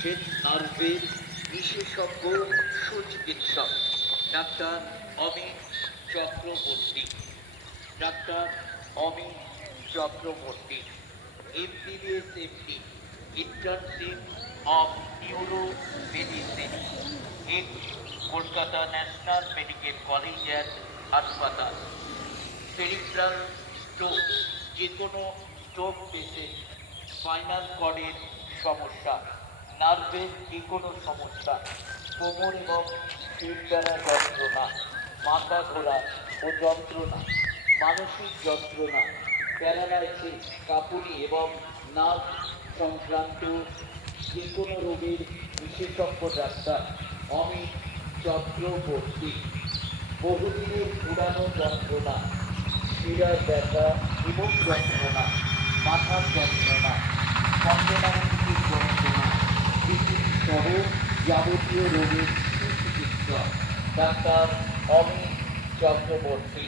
বসছেন নার্ভের বিশেষজ্ঞ সুচিকিৎসক doctor Amit Chakraborty. Doctor Amit Chakraborty MBBS MD, internship of Neuro Medicine in Kolkata National Medical College and হাসপাতাল। সেরিব্রাল স্ট্রোক, যে কোনো স্ট্রোক পেশেন্ট, স্পাইনাল কর্ডের সমস্যা, নার্ভের যে কোনো সমস্যা, কোমর এবং শিরদাঁড়া যন্ত্রণা, মাথা ঘোরা ও যন্ত্রণা, মানসিক যন্ত্রণা, প্যারালাইসিস, কাঁপুনি এবং নার্ভ সংক্রান্ত যে কোনো রোগের বিশেষজ্ঞ ডাক্তার অমিত চক্রবর্তী। বহুদিনের পুরানো যন্ত্রণা, শিরার ব্যথা এবং যন্ত্রণা, মাথার যন্ত্রণা, স্পন্দনাবস্তির যন্ত্রণা সহ যাবতীয় রোগের সুচিকিৎসক ডাক্তার অমিত চক্রবর্তী।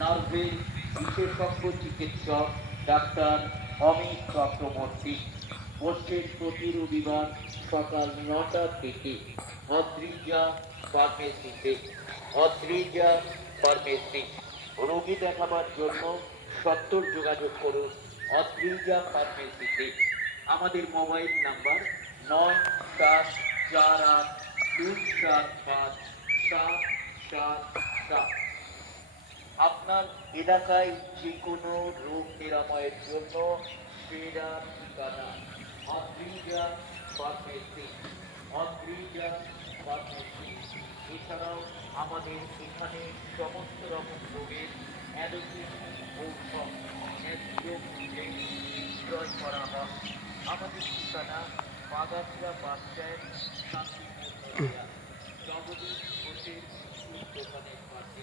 নার্ভের বিশেষজ্ঞ চিকিৎসক ডাক্তার অমিত চক্রবর্তী বসছেন প্রতি রবিবার সকাল 9টা থেকে অদ্রিজা ফার্মেসিতে। অদ্রিজা ফার্মেসি। রোগী দেখাবার জন্য সত্তর যোগাযোগ করুন অদ্রিজা ফার্মেসিতে। আমাদের মোবাইল নাম্বার 9748275777। আপনার এলাকায় যে কোনো রোগ নিরাময়ের জন্য সেরা ঠিকানা অদ্রিজা ফার্মেসি। অদ্রিজা ফার্মেসি। এছাড়াও আমাদের এখানে সমস্ত রকম রোগের অ্যালোপ্যাথি ঔষধ বিক্রয় করা হয়। আমাদের ঠিকানা বাগাছড়া বাস স্ট্যান্ড, শান্তিপুর নদিয়া, জগদীশ ঘোষের দোকানের পাশে।